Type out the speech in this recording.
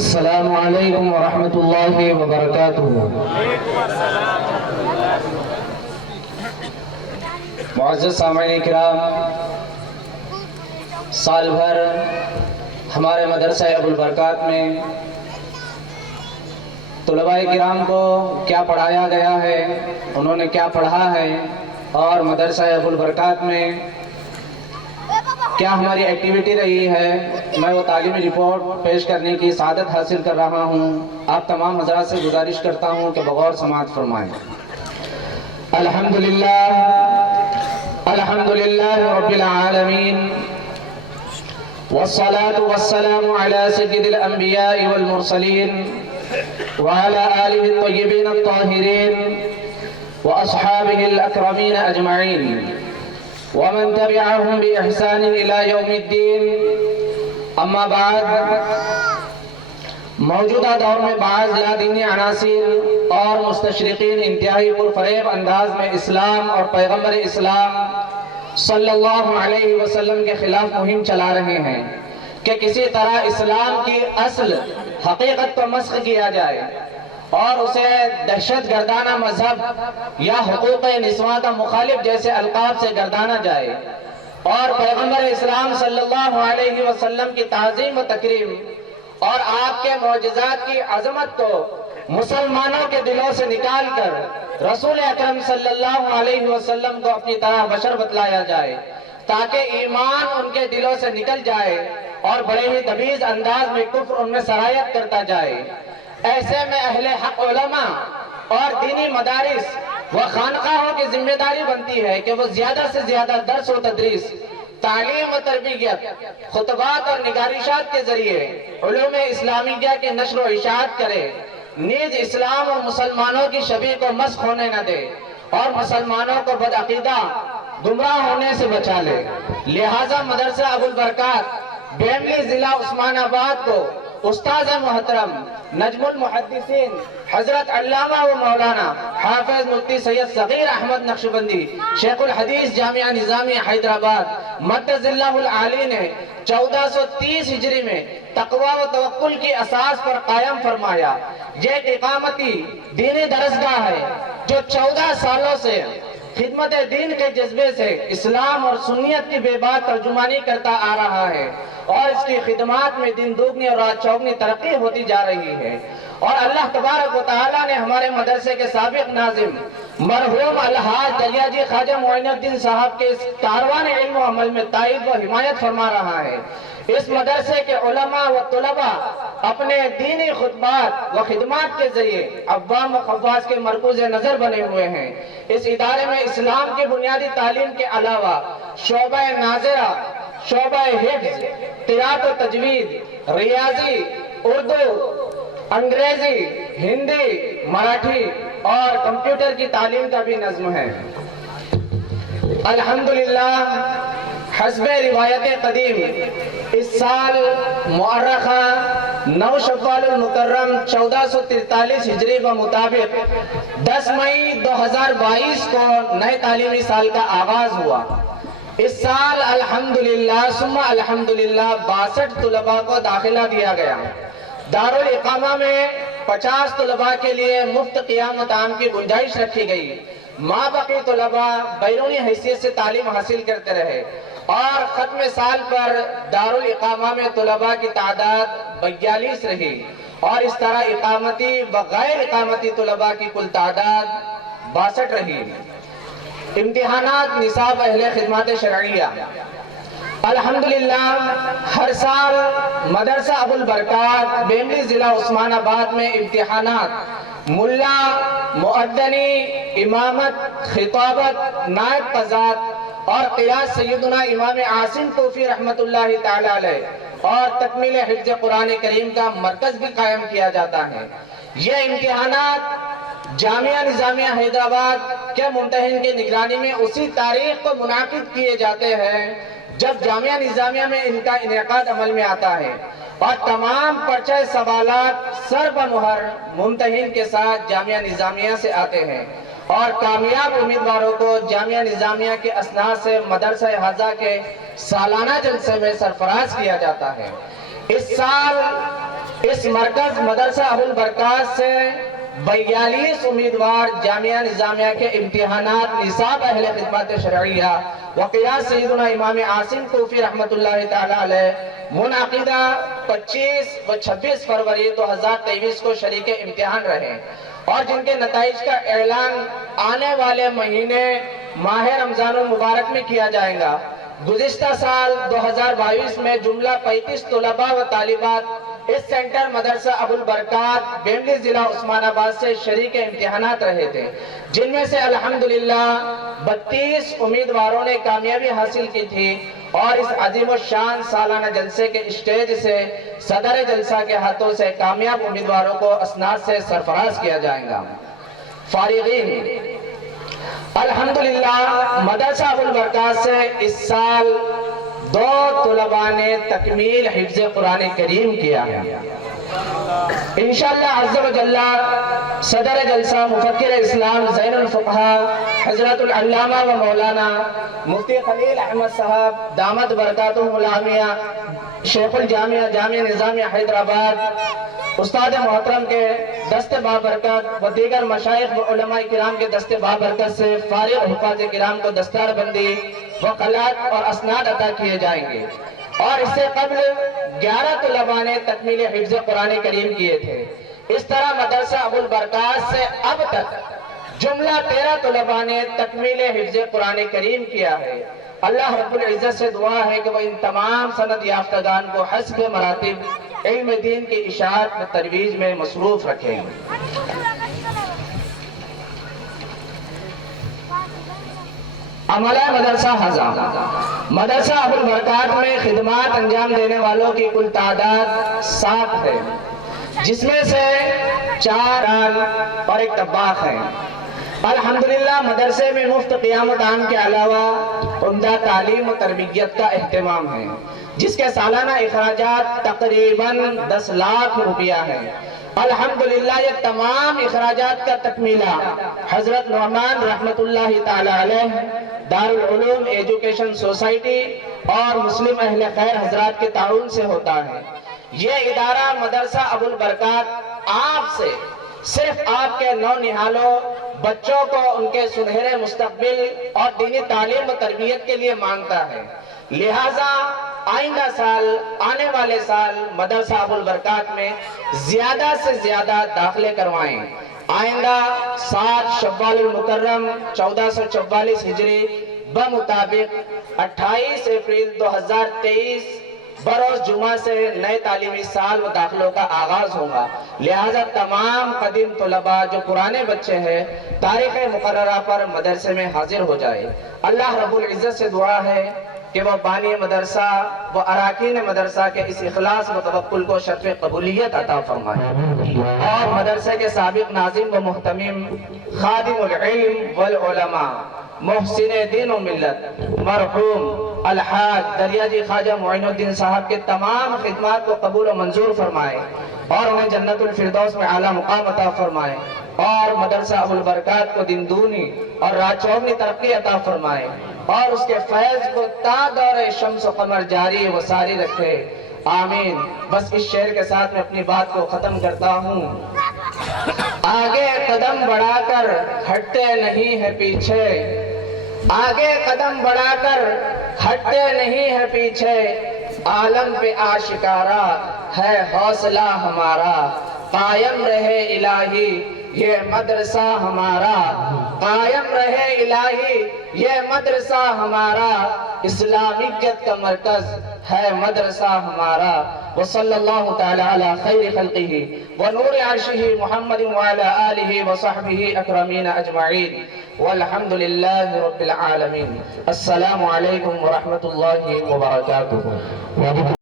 السلام علیکم ورحمۃ اللہ وبرکاتہ۔ معزز سامعین کرام، سال بھر ہمارے مدرسہ ابو البرکات میں طلباء کرام کو کیا پڑھایا گیا ہے، انہوں نے کیا پڑھا ہے، اور مدرسہ ابو البرکات میں کیا ہماری ایکٹیویٹی رہی ہے، میں وہ تعلیمی رپورٹ پیش کرنے کی سعادت حاصل کر رہا ہوں۔ آپ تمام حضرات سے گزارش کرتا ہوں کہ بغور سماعت فرمائیں۔ الحمدللہ رب العالمین، والصلاة والسلام على سید الانبیاء والمرسلین وعلى آلہ الطیبین الطاہرین واصحابہ الاکرمین اجمعین ومن تبعهم بإحسان إلى يوم الدین۔ اما بعد، موجودہ دور میں بعض لادینی عناصر اور مستشرقین انتہائی پرفریب انداز میں اسلام اور پیغمبر اسلام صلی اللہ علیہ وسلم کے خلاف مہم چلا رہے ہیں کہ کسی طرح اسلام کی اصل حقیقت کو مسخ کیا جائے اور اسے دہشت گردانہ مذہب یا حقوق نسواں کا مخالف جیسے القاب سے گردانا جائے، اور پیغمبر اسلام صلی اللہ علیہ وسلم کی تعظیم و تکریم اور آپ کے معجزات کی عظمت کو مسلمانوں کے دلوں سے نکال کر رسول اکرم صلی اللہ علیہ وسلم کو اپنی طرح بشر بتلایا جائے، تاکہ ایمان ان کے دلوں سے نکل جائے اور بڑے ہی تمیز انداز میں کفر ان میں سرایت کرتا جائے۔ ایسے میں اہل حق علماء اور دینی مدارس و خانقاہوں کی ذمہ داری بنتی ہے کہ وہ زیادہ سے زیادہ درس و تدریس، تعلیم و تربیت، خطبات اور نگارشات کے ذریعے علوم اسلامیہ کے نشر و اشاعت کرے، نیز اسلام اور مسلمانوں کی شبیہ کو مسخ ہونے نہ دے اور مسلمانوں کو بدعقیدہ گمراہ ہونے سے بچا لے۔ لہٰذا مدرسہ ابو البرکات بیملی ضلع عثمان آباد کو استاذ محترم نجم المحدثین حضرت علامہ و مولانا حافظ مفتی سید صغیر احمد نقشبندی شیخ الحدیث جامعہ نظامیہ حیدرآباد مدد اللہ العالی نے 1430 ہجری میں تقوی و توکل کی اساس پر قائم فرمایا۔ یہ ایک اقامتی دینی درسگاہ ہے جو 14 سالوں سے خدمت دین کے جذبے سے اسلام اور سنیت کی بے بات ترجمانی کرتا آ رہا ہے، اور اس کی خدمات میں دن دوگنی اور رات چوگنی ترقی ہوتی جا رہی ہے۔ اور اللہ تبارک و تعالیٰ نے ہمارے مدرسے کے سابق ناظم مرحوم الحاج دریاجی خواجہ معین الدین صاحب کے اس کاروان علم و عمل میں تائید و حمایت فرما رہا ہے۔ اس مدرسے کے علماء و طلباء اپنے دینی خطبات و خدمات کے ذریعے عوام و خواص کے مرکوز نظر بنے ہوئے ہیں۔ اس ادارے میں اسلام کی بنیادی تعلیم کے علاوہ شعبہ ناظرہ، شعبہ حفظ، قراءت و تجوید، ریاضی، اردو، انگریزی، ہندی، مراٹھی اور کمپیوٹر کی تعلیم کا بھی نظم ہے۔ الحمدللہ، حسب روایت قدیم اس سال مؤرخہ 9 شوال المکرم 1443 ہجری کے مطابق 10 مئی 2022 کو نئے تعلیمی سال کا آغاز ہوا۔ اس سال الحمدللہ ثم الحمدللہ 62 طلباء کو داخلہ دیا گیا۔ دارالاقامہ میں 50 طلباء کے لیے مفت قیام و طعام کی گنجائش رکھی گئی۔ مابقی طلباء بیرونی حیثیت سے تعلیم حاصل کرتے رہے، اور ختم سال پر دارالاقامہ میں طلباء کی تعداد 42 رہی، اور اس طرح اقامتی و غیر اقامتی طلباء کی کل تعداد 62 رہی۔ امتحانات نصاب اہل خدمات شرعیہ۔ الحمدللہ، ہر سال مدرسہ ابو البرکات بیملی ضلع عثمان آباد میں امتحانات ملا، مؤذنی، امامت، خطابت، نائب قضات اور قیاس سیدنا امام عاصم کوفی رحمت اللہ تعالی علیہ اور تکمیل حفظ قرآن کریم کا مرکز بھی قائم کیا جاتا ہے۔ یہ امتحانات جامعہ نظامیہ حیدرآباد کے ممتحن کی نگرانی میں اسی تاریخ کو منعقد کیے جاتے ہیں جب جامعہ نظامیہ میں ان کا انعقاد عمل میں آتا ہے، اور تمام پرچہ سوالات سر بمہر ممتحن کے ساتھ جامعہ نظامیہ سے آتے ہیں، اور کامیاب امیدواروں کو جامعہ نظامیہ کے اسناد سے مدرسہ حاضہ کے سالانہ جلسے میں سرفراز کیا جاتا ہے۔ اس سال اس مرکز مدرسہ ابو البرکات سے 42 امیدوار جامعہ نظامیہ کے امتحانات نصاب اہل خدمت شرعیہ وقیاس سیدنا امام عاصم کوفی رحمت اللہ تعالی علیہ منعقدہ 25 و 26 فروری 2023 کو شریک امتحان رہے اور جن کے نتائج کا اعلان آنے والے مہینے ماہ رمضان المبارک میں کیا جائے گا۔ گزشتہ سال 2022 میں جملہ 35 طلباء و طالبات اس سینٹر مدرسہ ابو البرکات بیملی ضلع عثمان آباد سے شریک امتحانات رہے تھے، جن میں سے الحمدللہ 32 امیدواروں نے کامیابی حاصل کی تھی اور اس عظیم الشان سالانہ جلسے کے اسٹیج سے صدر جلسہ کے ہاتھوں سے کامیاب امیدواروں کو اسناد سے سرفراز کیا جائے گا۔ فارغین، الحمدللہ مدرسہ ابو البرکات سے اس سال 2 طلباء نے تکمیل حفظ قرآن کریم کیا ہے۔ انشاءاللہ عز و جل صدر جلسہ مفکر اسلام زین الفقہا حضرت العلامہ و مولانا مفتی خلیل احمد صاحب دامت برکاتہ العالیہ شیخ الجامعہ جامعہ نظامیہ حیدرآباد استاد محترم کے دست بابرکت و دیگر مشائخ و علماء کرام کے دست بابرکت سے فارغ حفاظ کرام کو دستار بندی و قلعت اور اسناد عطا کیے جائیں گے، اور اس سے قبل 11 طلباء نے تکمیل حفظ قرآن کریم کیے تھے۔ اس طرح مدرسہ ابو البرکات سے اب تک جملہ 13 طلباء نے تکمیل حفظ قرآن کریم کیا ہے۔ اللہ رب العزت سے دعا ہے کہ وہ ان تمام سند یافتگان کو حسب مراتب علم دین کی اشاعت و ترویج میں مصروف رکھیں۔ عملہ مدرسہ حضام مدرسہ ابو البرکات میں خدمات انجام دینے والوں کی کل تعداد 7 ہے، جس میں سے 4 اور ایک طباخ ہیں۔ الحمدللہ مدرسے میں مفت قیام و طعام کے علاوہ عمدہ تعلیم و تربیت کا اہتمام ہے، جس کے سالانہ اخراجات تقریباً 10 لاکھ روپیہ ہیں۔ الحمدللہ یہ تمام اخراجات کا تکمیلہ حضرت نعمان رحمت اللہ تعالی علیہ دارالعلوم ایجوکیشن سوسائٹی اور مسلم اہل خیر حضرات کے تعاون سے ہوتا ہے۔ یہ ادارہ مدرسہ ابو البرکات آپ سے صرف آپ کے نونہالوں بچوں کو ان کے سنہرے مستقبل اور دینی تعلیم و تربیت کے لیے مانگتا ہے، لہٰذا آئندہ سال آنے والے سال مدرسہ ابو البرکات میں زیادہ سے زیادہ داخلے کروائیں۔ آئندہ 7 شوال المکرم 1444 ہجری بمطابق 28 اپریل 2023 بروز جمعہ سے نئے تعلیمی سال و داخلوں کا آغاز ہوگا، لہٰذا تمام قدیم طلباء جو پرانے بچے ہیں تاریخ مقررہ پر مدرسے میں حاضر ہو جائے۔ اللہ رب العزت سے دعا ہے کہ وہ بانی مدرسہ و اراکین مدرسہ کے اس اخلاص و توکل کو شرف قبولیت عطا فرمائے، اور مدرسے کے سابق ناظم و محتمم خادم العلم والعلماء محسن دین و ملت مرحوم الحاج دریاجی خواجہ معین الدین صاحب کے تمام خدمات کو قبول و منظور فرمائے اور انہیں جنت الفردوس میں اعلیٰ مقام عطا فرمائے، اور مدرسہ ابو البرکات کو دن دونی اور رات چوگنی ترقی عطا فرمائے، اور اس کے فیض کو تا دور شمس و قمر جاری و ساری رکھے، آمین۔ بس اس شعر کے ساتھ میں اپنی بات کو ختم کرتا ہوں۔ آگے قدم بڑھا کر ہٹتے نہیں ہے پیچھے، آگے قدم بڑھا کر ہٹتے نہیں ہے پیچھے، عالم پہ آشکارا ہے حوصلہ ہمارا، قائم رہے الہی یہ مدرسہ ہمارا، قائم رہے الہی یہ مدرسہ ہمارا، اسلامیت کا مرکز ہے مدرسہ ہمارا۔ وصلی اللہ تعالی علی خیر خلقہ ونور عرشہ محمد وعلی آلہ وصحبہ اکرمین اجمعین، والحمد للہ رب العالمین۔ السلام علیکم ورحمۃ اللہ وبرکاتہ۔